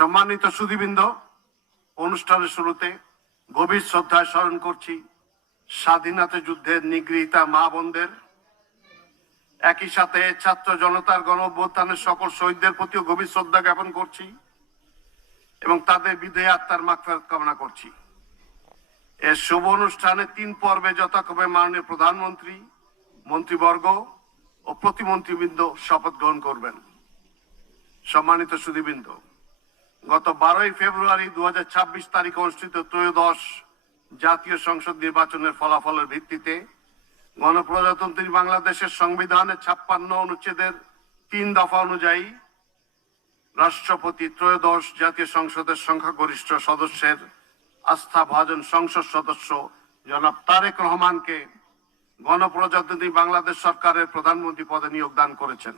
সম্মানিত সুধীবৃন্দ, অনুষ্ঠানের শুরুতে গভীর শ্রদ্ধায় স্মরণ করছি স্বাধীনতা যুদ্ধের নিগৃহীতা মা বোনদের। একই সাথে ছাত্র জনতার গণ অভ্যুত্থানের সকল শহীদদের প্রতিও গভীর শ্রদ্ধা জ্ঞাপন করছি এবং তাদের বিদেহী আত্মার মাগফিরাত কামনা করছি। এর শুভ অনুষ্ঠানে 3 পর্বে যথাক্রমে মাননীয় প্রধানমন্ত্রী, মন্ত্রীবর্গ ও প্রতিমন্ত্রীবৃন্দ শপথ গ্রহণ করবেন। সম্মানিত সুধীবৃন্দ, গত 12 ফেব্রুয়ারি 2026 তারিখে অনুষ্ঠিত ত্রয়োদশ জাতীয় সংসদ নির্বাচনের ফলাফলের ভিত্তিতে গণপ্রজাতন্ত্রী বাংলাদেশের সংবিধানের 56 অনুচ্ছেদের 3 দফা অনুযায়ী রাষ্ট্রপতি ত্রয়োদশ জাতীয় সংসদের সংখ্যাগরিষ্ঠ সদস্যের আস্থাভাজন সংসদ সদস্য জনাব তারেক রহমানকে গণপ্রজাতন্ত্রী বাংলাদেশ সরকারের প্রধানমন্ত্রী পদে নিয়োগ দান করেছেন।